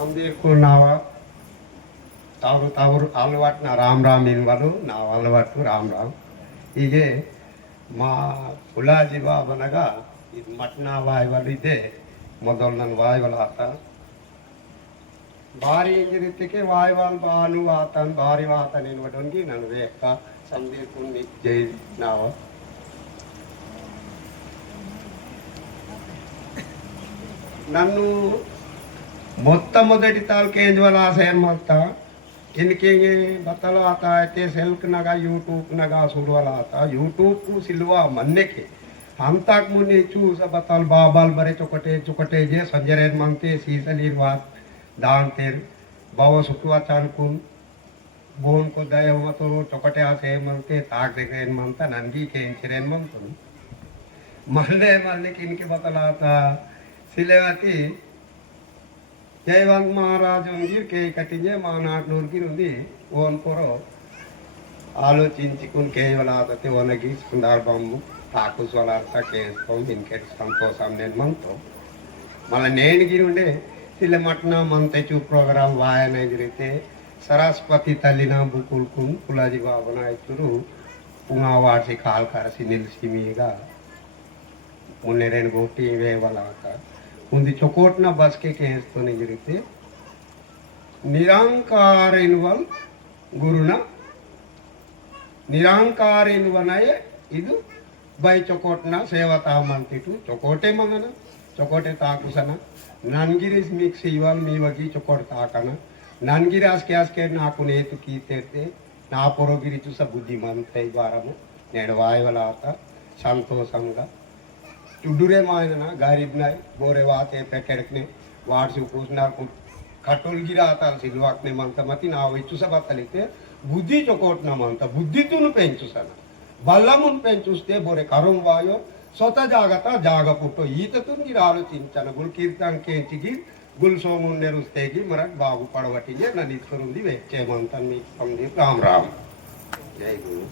आमदेरको नाव तावరు तावరు అలవాటున రామ్ రామ్ ఇన్వలు నా అలవాటు రామ్ రామ్ ಹೀಗೆ మా ಕುಲಾಜಿ ಬಾಬನಗ ಇದು ಮಟ್ನ ವಾಯುವಲಿದೆ ಮೊದಲು ನನ್ನ ವಾಯುವಲ ಆತ ಭಾರಿ ಇಂಜಿರಿತಿಕೆ ವಾಯುವಲ್ ಬಾನು ಆತನ್ ಭಾರಿ ಆತ ನೆನ್ವಡೊಂಗಿ ನಾನು ವೇಕ ಸಂದೀರ್ಕುಂಡಿ ಜೈ ನಾವು నన్ను మొట్టమొదటి తాల్కేంజ్వల ఆశయం మొత్తం इनके बतल आता है ते सेल्क नगा यूट्यूब नगा सुरवाला आता यूट्यूब को सिलवा मन्ने के हम तक मुने चूस बतल बाबाल बरे चुकटे चुकटे जे संजरेन मनते सीसलीर वात दान तेर बाव सुटवा चानकुन बोन को दया हुआ तो चुकटे आसे मनते ताक देखेन मनता नंगी के इंचरेन मनतो मन्ने मन्ने किनके बतल आता सिलेवाती జయవంత్ మహారాజు కే కట్టించే మా నాట్నూరుకి ఉంది ఓన్ పొర ఆలోచించుకుని కేవలాతే ఒనగి సందర్భము తాకు సోలార్త కేసుకోం ఇంకెట్ సంతోషం నేను మనతో మళ్ళీ నేను గిరి ఉండే తిల్లమట్న మంతెచ్చు ప్రోగ్రాం వాయన జరిగితే సరస్వతి తల్లిన బుకుల్కున్ కులాజీ బాబన ఇచ్చురు పుంగా వాడిసి కాలు కరసి నిలిచి మీగా మున్నెరేను గొట్టి వేవలాత उनकी चौकोटना बस के केस तो नहीं गिरते निरंकार इनवल गुरुना निरंकार इनवनाये इदु बाई चौकोटना सेवता मंतिटू चौकोटे मंगना चौकोटे ताकुसना ननगिरिस मिक्स इवल मी वगी चौकोट ताकना ननगिरि आस्के नाकु नेतु कीतेते ना पोरोगिरि चुस बुद्धिमंत द्वारము నేను వాయువలాత సంతోషంగా चुडुरे मायना गरीब नाय बोरे वाते पैकेटने वाट से पूछना कटोल गिरा आता सिलवाकने मानता मती ना इच्छु सब तलिते बुद्धि चोकोट ना मानता बुद्धि तुनु पेंचुसना बल्लमुन पेंचुस्ते बोरे करुम वायो स्वतः जागता जाग पुट्टो ఈత తుంగి ఆలోచించన గుల్ కీర్తన్ కేంచిగి గుల్ సోమున్ నెరుస్తేగి మరక్ బాగు పడవటిగే నన్ను ఇచ్చురుంది వెచ్చేమంతా మీ సందీప్ రామ్ రామ్ జై గురు